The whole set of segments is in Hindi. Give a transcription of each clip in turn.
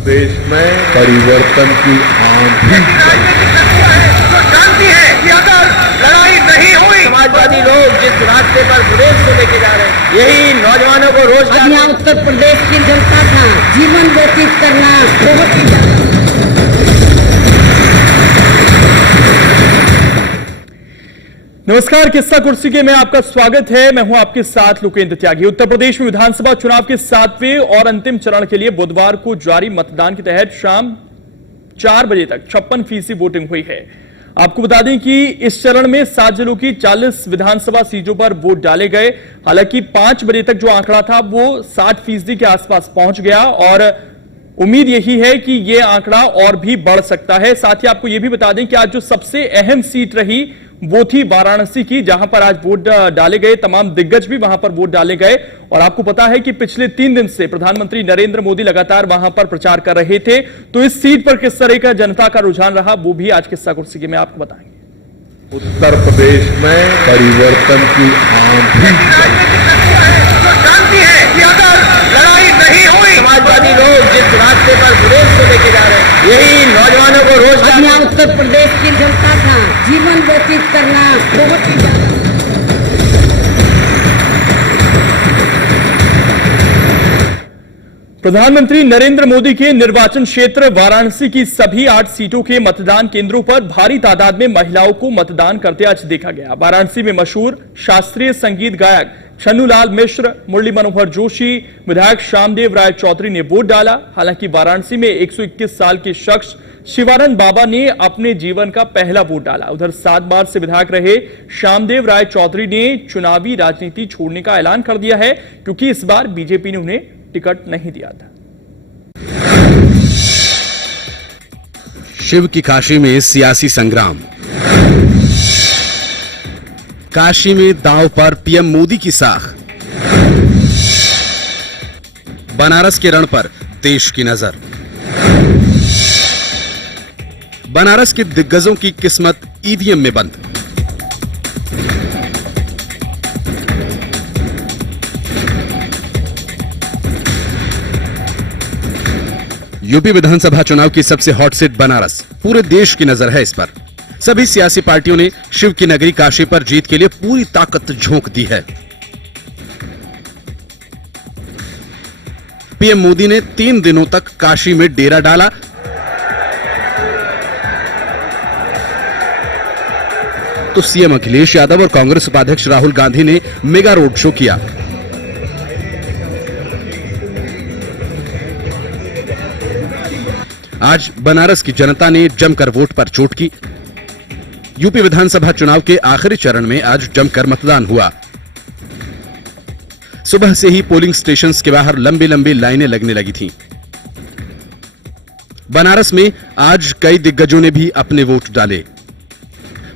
देश में परिवर्तन की आंधी जानती है कि अगर लड़ाई नहीं हुई, समाजवादी लोग जिस रास्ते पर प्रदेश को लेके जा रहे हैं, यही नौजवानों को रोजगार। यहाँ उत्तर प्रदेश की जनता का जीवन व्यतीत करना बहुत ही ज्यादा। नमस्कार, किस्सा कुर्सी के में आपका स्वागत है। मैं हूं आपके साथ लोकेंद्र त्यागी। उत्तर प्रदेश में विधानसभा चुनाव के 7वें और अंतिम चरण के लिए बुधवार को जारी मतदान के तहत शाम 4 बजे तक 56% वोटिंग हुई है। आपको बता दें कि इस चरण में 7 जिलों की 40 विधानसभा सीटों पर वोट डाले गए। हालांकि 5 बजे तक जो आंकड़ा था वो 60% के आसपास पहुंच गया और उम्मीद यही है कि यह आंकड़ा और भी बढ़ सकता है। साथ ही आपको यह भी बता दें कि आज जो सबसे अहम सीट रही वो थी वाराणसी की, जहां पर आज वोट डाले गए। तमाम दिग्गज भी वहां पर वोट डाले गए और आपको पता है कि पिछले 3 दिन से प्रधानमंत्री नरेंद्र मोदी लगातार वहां पर प्रचार कर रहे थे। तो इस सीट पर किस तरह का जनता का रुझान रहा वो भी आज किस्सा कुर्सी में आपको बताएंगे। उत्तर प्रदेश में परिवर्तन की आंधी जानती है कि अगर लड़ाई नहीं हुई, समाजवादी लोग जिस रास्ते पर प्रदेश को लेके जा रहे हैं, यही नौजवानों को रोजगार। यहाँ उत्तर प्रदेश की जनता का जीवन व्यतीत करना बहुत ही ज्यादा। प्रधानमंत्री नरेंद्र मोदी के निर्वाचन क्षेत्र वाराणसी की सभी 8 सीटों के मतदान केंद्रों पर भारी तादाद में महिलाओं को मतदान करते आज देखा गया। वाराणसी में मशहूर शास्त्रीय संगीत गायक छन्नूलाल मिश्र, मुरली मनोहर जोशी, विधायक श्यामदेव राय चौधरी ने वोट डाला। हालांकि वाराणसी में 121 साल के शख्स शिवानंद बाबा ने अपने जीवन का पहला वोट डाला। उधर 7 बार से विधायक रहे श्यामदेव राय चौधरी ने चुनावी राजनीति छोड़ने का ऐलान कर दिया है, क्योंकि इस बार बीजेपी ने उन्हें टिकट नहीं दिया था। शिव की काशी में सियासी संग्राम। काशी में दांव पर पीएम मोदी की साख। बनारस के रण पर देश की नजर। बनारस के दिग्गजों की किस्मत ईवीएम में बंद। यूपी विधानसभा चुनाव की सबसे हॉट सीट बनारस। पूरे देश की नजर है इस पर। सभी सियासी पार्टियों ने शिव की नगरी काशी पर जीत के लिए पूरी ताकत झोंक दी है। पीएम मोदी ने 3 दिनों तक काशी में डेरा डाला। तो सीएम अखिलेश यादव और कांग्रेस उपाध्यक्ष राहुल गांधी ने मेगा रोड शो किया। आज बनारस की जनता ने जमकर वोट पर चोट की। यूपी विधानसभा चुनाव के आखिरी चरण में आज जमकर मतदान हुआ। सुबह से ही पोलिंग स्टेशंस के बाहर लंबी लंबी लाइनें लगने लगी थीं। बनारस में आज कई दिग्गजों ने भी अपने वोट डाले।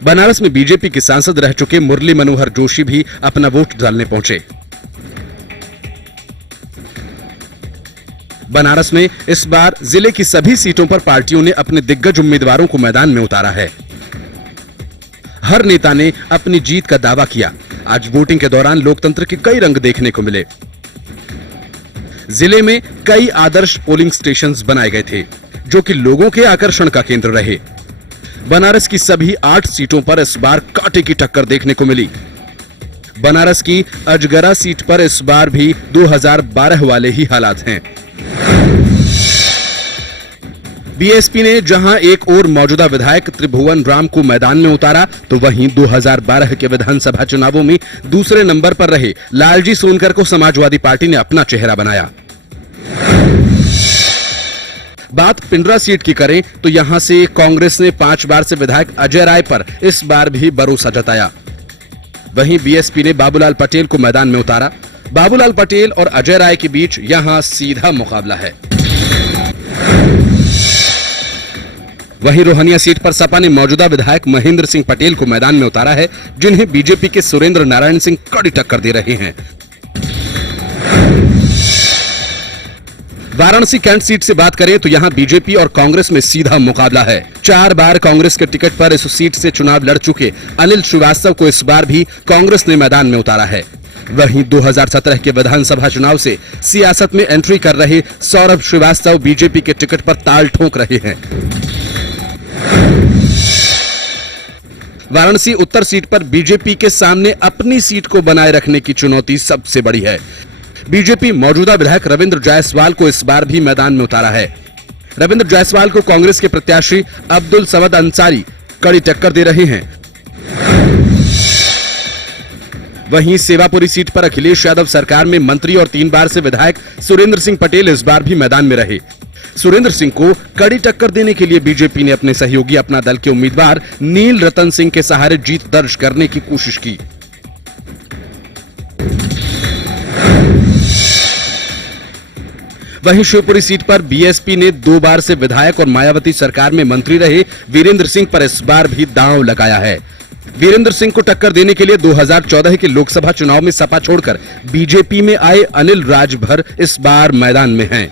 बनारस में बीजेपी के सांसद रह चुके मुरली मनोहर जोशी भी अपना वोट डालने पहुंचे। बनारस में इस बार जिले की सभी सीटों पर पार्टियों ने अपने दिग्गज उम्मीदवारों को मैदान में उतारा है। हर नेता ने अपनी जीत का दावा किया। आज वोटिंग के दौरान लोकतंत्र के कई रंग देखने को मिले। जिले में कई आदर्श पोलिंग स्टेशंस बनाए गए थे, जो कि लोगों के आकर्षण का केंद्र रहे। बनारस की सभी 8 सीटों पर इस बार कांटे की टक्कर देखने को मिली। बनारस की अजगरा सीट पर इस बार भी 2012 वाले ही हालात हैं। बीएसपी ने जहां एक और मौजूदा विधायक त्रिभुवन राम को मैदान में उतारा, तो वहीं 2012 के विधानसभा चुनावों में दूसरे नंबर पर रहे लालजी सोनकर को समाजवादी पार्टी ने अपना चेहरा बनाया। बात पिंडरा सीट की करें तो यहां से कांग्रेस ने 5 बार से विधायक अजय राय पर इस बार भी भरोसा जताया। वहीं बीएसपी ने बाबूलाल पटेल को मैदान में उतारा। बाबूलाल पटेल और अजय राय के बीच यहां सीधा मुकाबला है। वहीं रोहनिया सीट पर सपा ने मौजूदा विधायक महेंद्र सिंह पटेल को मैदान में उतारा है, जिन्हें बीजेपी के सुरेंद्र नारायण सिंह कड़ी टक्कर दे रहे हैं। वाराणसी कैंट सीट से बात करें तो यहां बीजेपी और कांग्रेस में सीधा मुकाबला है। 4 बार कांग्रेस के टिकट पर इस सीट से चुनाव लड़ चुके अनिल श्रीवास्तव को इस बार भी कांग्रेस ने मैदान में उतारा है। वहीं 2017 के विधानसभा चुनाव से सियासत में एंट्री कर रहे सौरभ श्रीवास्तव बीजेपी के टिकट पर ताल ठोक रहे हैं। वाराणसी उत्तर सीट पर बीजेपी के सामने अपनी सीट को बनाए रखने की चुनौती सबसे बड़ी है। बीजेपी मौजूदा विधायक रविंद्र जायसवाल को इस बार भी मैदान में उतारा है। रविंद्र जायसवाल को कांग्रेस के प्रत्याशी अब्दुल समद अंसारी कड़ी टक्कर दे रहे हैं। वहीं सेवापुरी सीट पर अखिलेश यादव सरकार में मंत्री और 3 बार से विधायक सुरेंद्र सिंह पटेल इस बार भी मैदान में रहे। सुरेंद्र सिंह को कड़ी टक्कर देने के लिए बीजेपी ने अपने सहयोगी अपना दल के उम्मीदवार नील रतन सिंह के सहारे जीत दर्ज करने की कोशिश की। वहीं शिवपुरी सीट पर बीएसपी ने 2 बार से विधायक और मायावती सरकार में मंत्री रहे वीरेंद्र सिंह पर इस बार भी दांव लगाया है। वीरेंद्र सिंह को टक्कर देने के लिए 2014 के लोकसभा चुनाव में सपा छोड़कर बीजेपी में आए अनिल राजभर इस बार मैदान में हैं।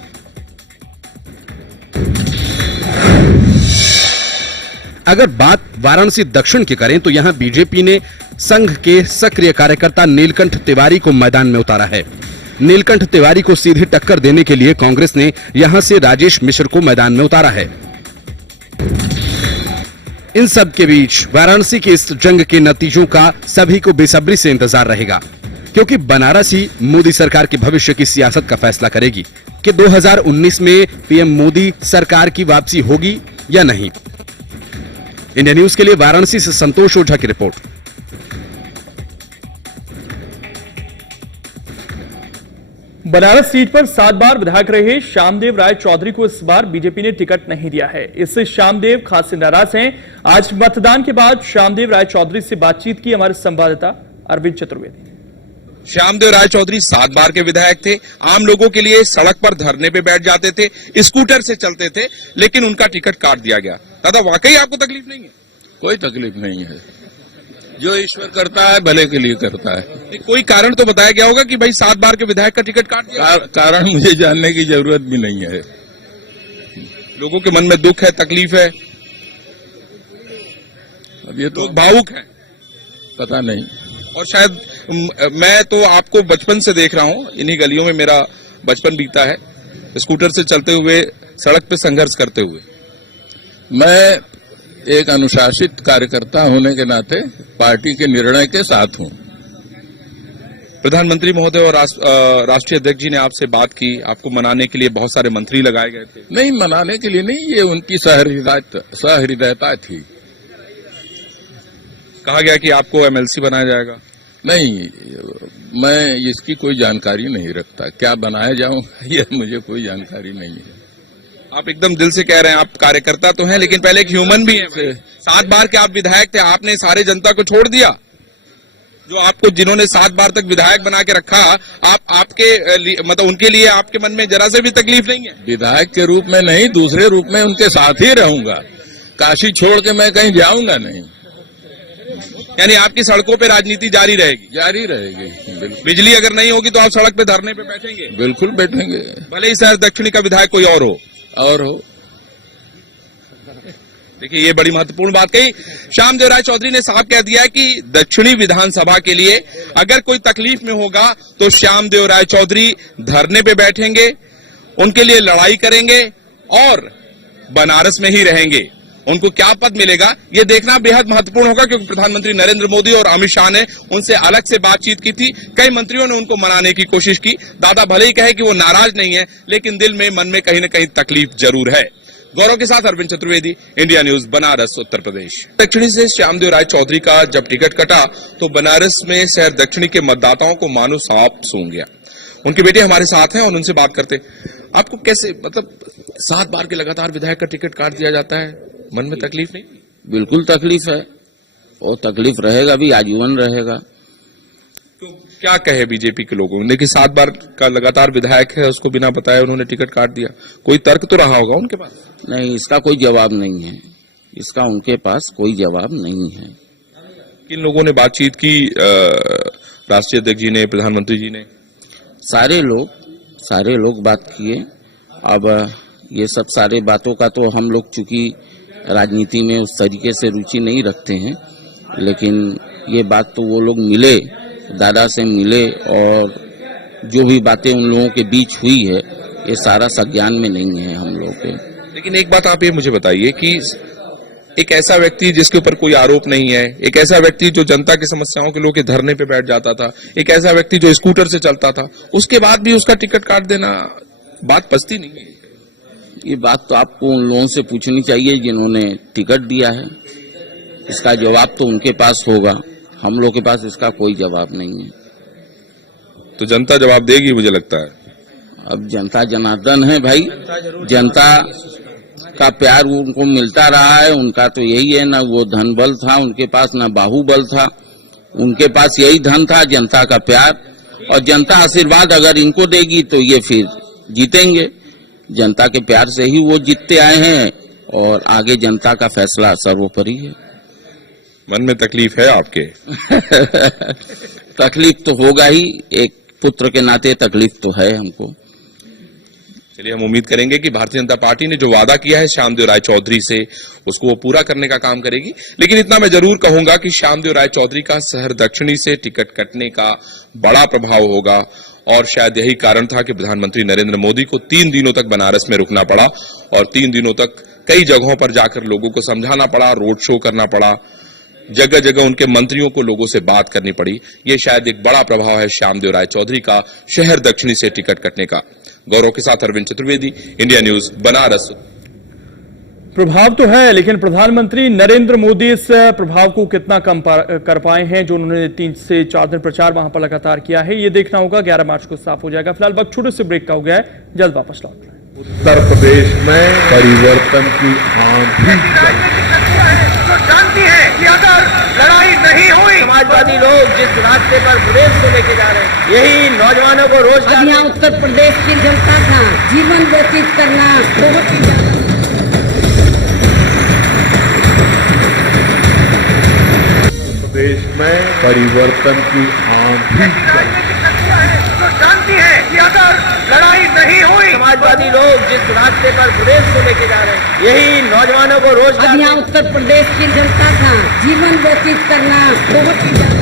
अगर बात वाराणसी दक्षिण की करें तो यहां बीजेपी ने संघ के सक्रिय कार्यकर्ता नीलकंठ तिवारी को मैदान में उतारा है। नीलकंठ तिवारी को सीधी टक्कर देने के लिए कांग्रेस ने यहां से राजेश मिश्र को मैदान में उतारा है। इन सब के बीच वाराणसी की इस जंग के नतीजों का सभी को बेसब्री से इंतजार रहेगा, क्योंकि बनारस ही मोदी सरकार के भविष्य की सियासत का फैसला करेगी कि 2019 में पीएम मोदी सरकार की वापसी होगी या नहीं। इंडिया न्यूज के लिए वाराणसी से संतोष ओझा की रिपोर्ट। बनारस सीट पर 7 बार विधायक रहे श्यामदेव राय चौधरी को इस बार बीजेपी ने टिकट नहीं दिया है। इससे श्यामदेव खासे नाराज हैं। आज मतदान के बाद श्यामदेव राय चौधरी से बातचीत की हमारे संवाददाता अरविंद चतुर्वेदी। श्यामदेव राय चौधरी 7 बार के विधायक थे। आम लोगों के लिए सड़क पर धरने पे बैठ जाते थे, स्कूटर से चलते थे, लेकिन उनका टिकट काट दिया गया। दादा, वाकई आपको तकलीफ नहीं है? कोई तकलीफ नहीं है। जो ईश्वर करता है भले के लिए करता है। कोई कारण तो बताया गया होगा कि भाई 7 बार के विधायक का टिकट काट दिया। कारण मुझे जानने की जरूरत भी नहीं है। लोगों के मन में दुख है, तकलीफ है, अब ये तो लोग भावुक हैं। पता नहीं। और शायद मैं तो आपको बचपन से देख रहा हूं, इन्हीं गलियों में मेरा बचपन बीता है, स्कूटर से चलते हुए, सड़क पे संघर्ष करते हुए। मैं एक अनुशासित कार्यकर्ता होने के नाते पार्टी के निर्णय के साथ हूं। प्रधानमंत्री महोदय और राष्ट्रीय अध्यक्ष जी ने आपसे बात की, आपको मनाने के लिए बहुत सारे मंत्री लगाए गए थे। नहीं, मनाने के लिए नहीं, ये उनकी सहृदयता थी। कहा गया कि आपको एमएलसी बनाया जाएगा। नहीं, मैं इसकी कोई जानकारी नहीं रखता। क्या बनाया जाऊंगा ये मुझे कोई जानकारी नहीं है। आप एकदम दिल से कह रहे हैं, आप कार्यकर्ता तो हैं लेकिन पहले एक ह्यूमन भी हैं। 7 बार के आप विधायक थे, आपने सारे जनता को छोड़ दिया। जो आपको जिन्होंने 7 बार तक विधायक बना के रखा, आपके मतलब उनके लिए आपके मन में जरा से भी तकलीफ नहीं है? विधायक के रूप में नहीं, दूसरे रूप में उनके साथ ही रहूंगा। काशी छोड़ के मैं कहीं जाऊंगा नहीं। यानी आपकी सड़कों पे राजनीति जारी रहेगी? जारी रहेगी, बिल्कुल। बिजली अगर नहीं होगी तो आप सड़क पे धरने पे बैठेंगे? बिल्कुल बैठेंगे, भले ही शहर दक्षिणी का विधायक कोई और हो। देखिए, ये बड़ी महत्वपूर्ण बात कही। श्यामदेव राय चौधरी ने साफ कह दिया है कि दक्षिणी विधानसभा के लिए अगर कोई तकलीफ में होगा तो श्यामदेव राय चौधरी धरने पे बैठेंगे, उनके लिए लड़ाई करेंगे और बनारस में ही रहेंगे। उनको क्या पद मिलेगा ये देखना बेहद महत्वपूर्ण होगा, क्योंकि प्रधानमंत्री नरेंद्र मोदी और अमित शाह ने उनसे अलग से बातचीत की थी। कई मंत्रियों ने उनको मनाने की कोशिश की। दादा भले ही कहे कि वो नाराज नहीं है, लेकिन दिल में, मन में कहीं न कहीं तकलीफ जरूर है। गौरव के साथ अरविंद चतुर्वेदी, इंडिया न्यूज, बनारस, उत्तर प्रदेश। दक्षिणी से श्यामदेव राय चौधरी का जब टिकट कटा तो बनारस में शहर दक्षिणी के मतदाताओं को मानो सांप सूंघ गया। उनके बेटे हमारे साथ हैं और उनसे बात करते। आपको कैसे, मतलब 7 बार के लगातार विधायक का टिकट काट दिया जाता है, मन में तकलीफ नहीं? बिल्कुल तकलीफ है, और तकलीफ रहेगा भी, आजीवन रहेगा। तो क्या कहे बीजेपी के लोगों ने कि 7 बार का लगातार विधायक है, उसको बिना बताए उन्होंने टिकट काट दिया? कोई तर्क तो रहा होगा उनके पास? नहीं, इसका कोई जवाब नहीं है। इसका उनके पास कोई जवाब नहीं है। किन लोगों ने बातचीत की? राष्ट्रीय अध्यक्ष जी ने, प्रधानमंत्री जी ने? सारे लोग बात किए। अब ये सब सारे बातों का तो हम लोग चूंकि राजनीति में उस तरीके से रुचि नहीं रखते हैं, लेकिन ये बात तो वो लोग मिले, दादा से मिले और जो भी बातें उन लोगों के बीच हुई है ये सारा संज्ञान में नहीं है हम लोग के। लेकिन एक बात आप ये मुझे बताइए कि एक ऐसा व्यक्ति जिसके ऊपर कोई आरोप नहीं है, एक ऐसा व्यक्ति जो जनता की समस्याओं के लोगों के धरने पे बैठ जाता था, एक ऐसा व्यक्ति जो स्कूटर से चलता था, उसके बाद भी उसका टिकट काट देना, बात पचती नहीं है। ये बात तो आपको उन लोगों से पूछनी चाहिए जिन्होंने टिकट दिया है। इसका जवाब तो उनके पास होगा, हम लोग के पास इसका कोई जवाब नहीं है। तो जनता जवाब देगी मुझे लगता है। अब जनता जनार्दन है भाई, जनता का प्यार उनको मिलता रहा है। उनका तो यही है, ना वो धन बल था उनके पास, ना बाहुबल था उनके पास, यही धन था जनता का प्यार। और जनता आशीर्वाद अगर इनको देगी तो ये फिर जीतेंगे। जनता के प्यार से ही वो जीतते आए हैं और आगे जनता का फैसला सर्वोपरि है। मन में तकलीफ है आपके? तकलीफ तो होगा ही, एक पुत्र के नाते तकलीफ तो है हमको। चलिए, हम उम्मीद करेंगे कि भारतीय जनता पार्टी ने जो वादा किया है श्यामदेव राय चौधरी से, उसको वो पूरा करने का काम करेगी। लेकिन इतना मैं जरूर कहूंगा कि श्यामदेव राय चौधरी का शहर दक्षिणी से टिकट कटने का बड़ा प्रभाव होगा और शायद यही कारण था कि प्रधानमंत्री नरेंद्र मोदी को 3 दिनों तक बनारस में रुकना पड़ा और 3 दिनों तक कई जगहों पर जाकर लोगों को समझाना पड़ा, रोड शो करना पड़ा, जगह जगह उनके मंत्रियों को लोगों से बात करनी पड़ी। ये शायद एक बड़ा प्रभाव है श्यामदेव राय चौधरी का शहर दक्षिणी से टिकट कटने का। गौरव के साथ अरविंद चतुर्वेदी, इंडिया न्यूज, बनारस। प्रभाव तो है, लेकिन प्रधानमंत्री नरेंद्र मोदी इस प्रभाव को कितना कम कर पाए हैं जो उन्होंने 3 से 4 दिन प्रचार वहां पर लगातार किया है, ये देखना होगा। 11 मार्च को साफ हो जाएगा। फिलहाल वक्त छोटे से ब्रेक का हो गया है, जल्द वापस लौट रहे हैं। उत्तर प्रदेश में परिवर्तन की आंधी तो जानती है कि अगर लड़ाई नहीं हुई, समाजवादी लोग जिस रास्ते पर प्रदेश को लेके जा रहे हैं, यही नौजवानों को रोजगार। अब यहाँ उत्तर प्रदेश की जनता का जीवन व्यतीत करना बहुत ही ज्यादा। प्रदेश में परिवर्तन की आंधी तो जानती है कि अगर लड़ाई नहीं हुई, समाजवादी लोग जिस रास्ते पर प्रदेश को लेके जा रहे हैं, यही नौजवानों को रोजगार। अब यहाँ उत्तर प्रदेश की जनता का जीवन व्यतीत करना बहुत ही ज्यादा।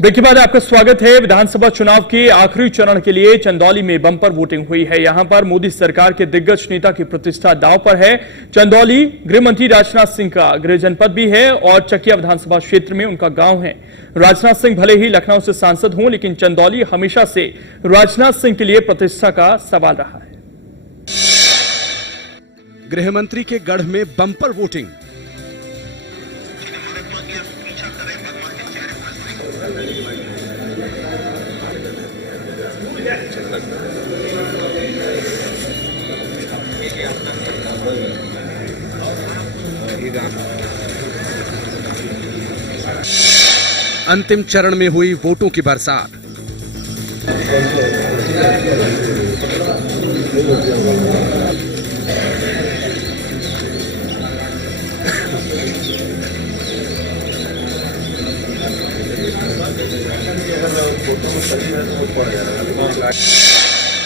ब्रेक के बाद आपका स्वागत है। विधानसभा चुनाव के आखिरी चरण के लिए चंदौली में बम्पर वोटिंग हुई है। यहां पर मोदी सरकार के दिग्गज नेता की प्रतिष्ठा दांव पर है। चंदौली गृह मंत्री राजनाथ सिंह का गृह जनपद भी है और चकिया विधानसभा क्षेत्र में उनका गांव है। राजनाथ सिंह भले ही लखनऊ से सांसद हों, लेकिन चंदौली हमेशा से राजनाथ सिंह के लिए प्रतिष्ठा का सवाल रहा है। गृह मंत्री के गढ़ में बम्पर वोटिंग। अंतिम चरण में हुई वोटों की बरसात।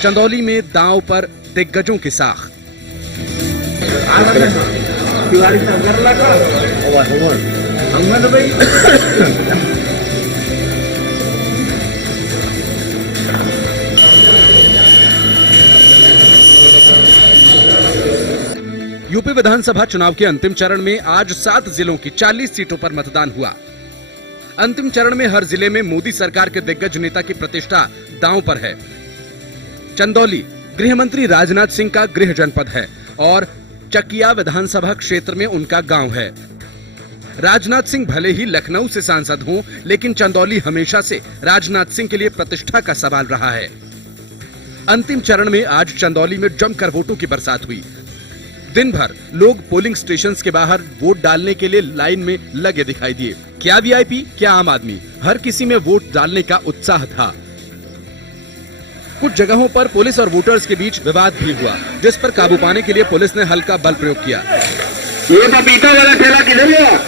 चंदौली में दांव पर दिग्गजों की साख। यूपी विधानसभा चुनाव के अंतिम चरण में आज 7 जिलों की 40 सीटों पर मतदान हुआ। अंतिम चरण में हर जिले में मोदी सरकार के दिग्गज नेता की प्रतिष्ठा दांव पर है। चंदौली गृह मंत्री राजनाथ सिंह का गृह जनपद है और चकिया विधानसभा क्षेत्र में उनका गांव है। राजनाथ सिंह भले ही लखनऊ से सांसद हों, लेकिन चंदौली हमेशा से राजनाथ सिंह के लिए प्रतिष्ठा का सवाल रहा है। अंतिम चरण में आज चंदौली में जमकर वोटों की बरसात हुई। दिन भर लोग पोलिंग स्टेशंस के बाहर वोट डालने के लिए लाइन में लगे दिखाई दिए। क्या वीआईपी, क्या आम आदमी, हर किसी में वोट डालने का उत्साह था। कुछ जगहों पर पुलिस और वोटर्स के बीच विवाद भी हुआ, जिस पर काबू पाने के लिए पुलिस ने हल्का बल प्रयोग किया। ये पपीता वाला ठेला किधर गया?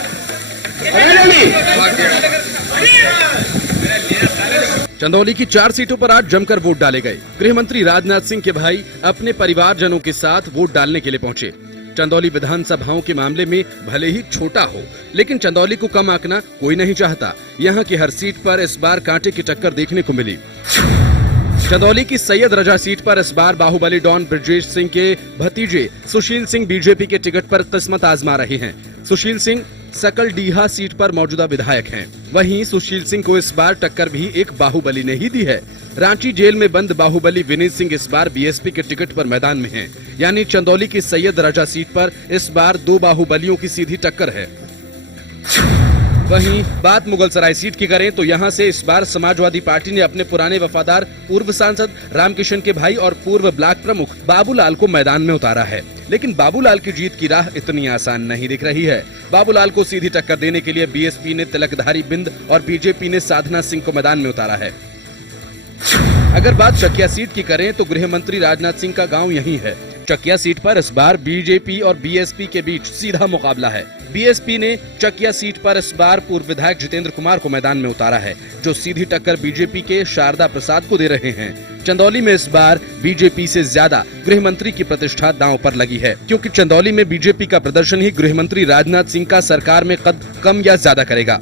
चंदौली की 4 सीटों पर आज जमकर वोट डाले गए। गृह मंत्री राजनाथ सिंह के भाई अपने परिवारजनों के साथ वोट डालने के लिए पहुंचे। चंदौली विधानसभाओं के मामले में भले ही छोटा हो, लेकिन चंदौली को कम आंकना कोई नहीं चाहता। यहाँ की हर सीट पर इस बार कांटे की टक्कर देखने को मिली। चंदौली की सैयद रजा सीट पर इस बार बाहुबली डॉन ब्रजेश सिंह के भतीजे सुशील सिंह बीजेपी के टिकट पर किस्मत आजमा रहे हैं। सुशील सिंह सकलडीहा सीट पर मौजूदा विधायक हैं। वहीं सुशील सिंह को इस बार टक्कर भी एक बाहुबली ने ही दी है। रांची जेल में बंद बाहुबली विनीत सिंह इस बार बीएसपी के टिकट पर मैदान में हैं। यानी चंदौली की सैयद रजा सीट पर इस बार दो बाहुबलियों की सीधी टक्कर है। वहीं बात मुगलसराय सीट की करें तो यहां से इस बार समाजवादी पार्टी ने अपने पुराने वफादार पूर्व सांसद रामकिशन के भाई और पूर्व ब्लॉक प्रमुख बाबूलाल को मैदान में उतारा है। लेकिन बाबूलाल की जीत की राह इतनी आसान नहीं दिख रही है। बाबूलाल को सीधी टक्कर देने के लिए बीएसपी ने तिलकधारी बिंद और बीजेपी ने साधना सिंह को मैदान में उतारा है। अगर बात चकिया सीट की करें तो गृह मंत्री राजनाथ सिंह का गांव यही है। चकिया सीट पर इस बार बीजेपी और बीएसपी के बीच सीधा मुकाबला है। बीएसपी ने चकिया सीट पर इस बार पूर्व विधायक जितेंद्र कुमार को मैदान में उतारा है, जो सीधी टक्कर बीजेपी के शारदा प्रसाद को दे रहे हैं। चंदौली में इस बार बीजेपी से ज्यादा गृह मंत्री की प्रतिष्ठा दांव पर लगी है, क्योंकि चंदौली में बीजेपी का प्रदर्शन ही गृह मंत्री राजनाथ सिंह का सरकार में कद कम या ज्यादा करेगा।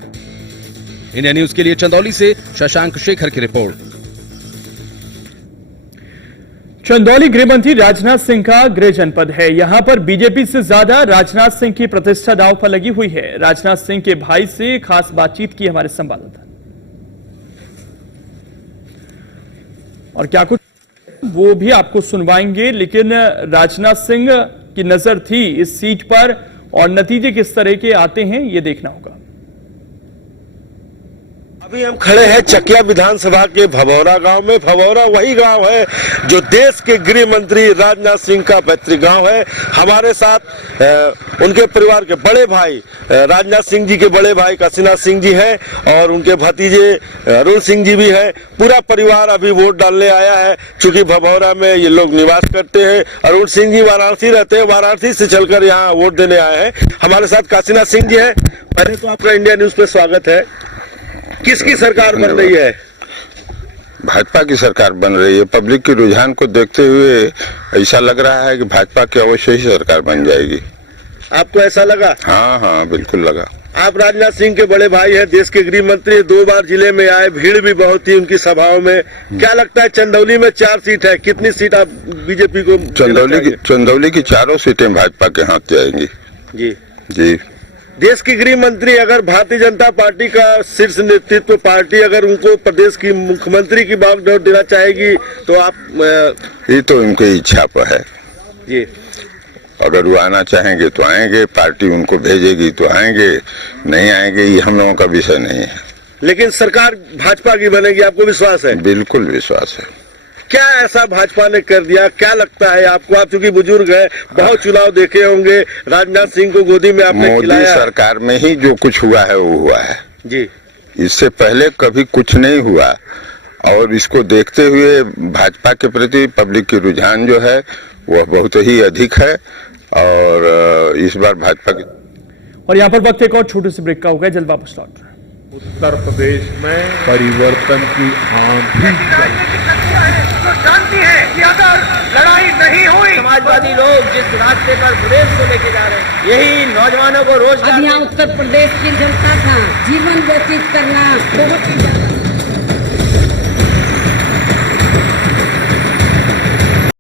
इंडिया न्यूज के लिए चंदौली से शशांक शेखर की रिपोर्ट। चंदौली गृह मंत्री राजनाथ सिंह का गृह जनपद है। यहां पर बीजेपी से ज्यादा राजनाथ सिंह की प्रतिष्ठा दांव पर लगी हुई है। राजनाथ सिंह के भाई से खास बातचीत की हमारे संवाददाता, और क्या कुछ वो भी आपको सुनवाएंगे। लेकिन राजनाथ सिंह की नजर थी इस सीट पर और नतीजे किस तरह के आते हैं ये देखना होगा। अभी हम खड़े हैं चकिया विधानसभा के भभौरा गांव में। भभौरा वही गांव है जो देश के गृह मंत्री राजनाथ सिंह का पैतृक गांव है। हमारे साथ उनके परिवार के बड़े भाई राजनाथ सिंह जी के बड़े भाई काशीनाथ सिंह जी हैं और उनके भतीजे अरुण सिंह जी भी हैं। पूरा परिवार अभी वोट डालने आया है। चूंकि भभौरा में ये लोग निवास करते हैं। अरुण सिंह जी वाराणसी रहते हैं, वाराणसी से चलकर यहाँ वोट देने आए हैं। हमारे साथ काशीनाथ सिंह जी हैं। पहले तो आपका इंडिया न्यूज पे स्वागत है। किसकी सरकार बन रही है? भाजपा की सरकार बन रही है। पब्लिक के रुझान को देखते हुए ऐसा लग रहा है कि भाजपा की अवश्य ही सरकार बन जाएगी। आपको ऐसा लगा? हाँ हाँ, बिल्कुल लगा। आप राजनाथ सिंह के बड़े भाई हैं, देश के गृह मंत्री, 2 बार जिले में आए, भीड़ भी बहुत थी उनकी सभाओं में। क्या लगता है चंदौली में 4 सीट है, कितनी सीट आप बीजेपी को? चंदौली की चारों सीटें भाजपा के हाथ जाएंगी। जी जी। देश की गृह मंत्री अगर भारतीय जनता पार्टी का शीर्ष नेतृत्व पार्टी अगर उनको प्रदेश की मुख्यमंत्री की बागडोर देना चाहेगी तो आप? ये तो उनकी इच्छा पर है जी। अगर वो आना चाहेंगे तो आएंगे, पार्टी उनको भेजेगी तो आएंगे, नहीं आएंगे ये हम लोगों का विषय नहीं है। लेकिन सरकार भाजपा की बनेगी, आपको विश्वास है? बिल्कुल विश्वास है। क्या ऐसा भाजपा ने कर दिया, क्या लगता है आपको? आप चूंकि बुजुर्ग हैं, बहुत चुनाव देखे होंगे, राजनाथ सिंह को गोदी में आपने खिलाया। मोदी सरकार में ही जो कुछ हुआ है वो हुआ है जी। इससे पहले कभी कुछ नहीं हुआ और इसको देखते हुए भाजपा के प्रति पब्लिक की रुझान जो है वह बहुत ही अधिक है और इस बार भाजपा की। और यहाँ पर वक्त एक और छोटे से ब्रेक का हो गया, जल्द वापस लौट रहे हैं। उत्तर प्रदेश में परिवर्तन की आंधी जानती है कि अगर लड़ाई नहीं हुई, समाजवादी लोग जिस रास्ते पर प्रदेश को लेके जा रहे हैं, यही नौजवानों को रोजगार। अब यहाँ उत्तर प्रदेश की जनता का जीवन व्यतीत करना बहुत ही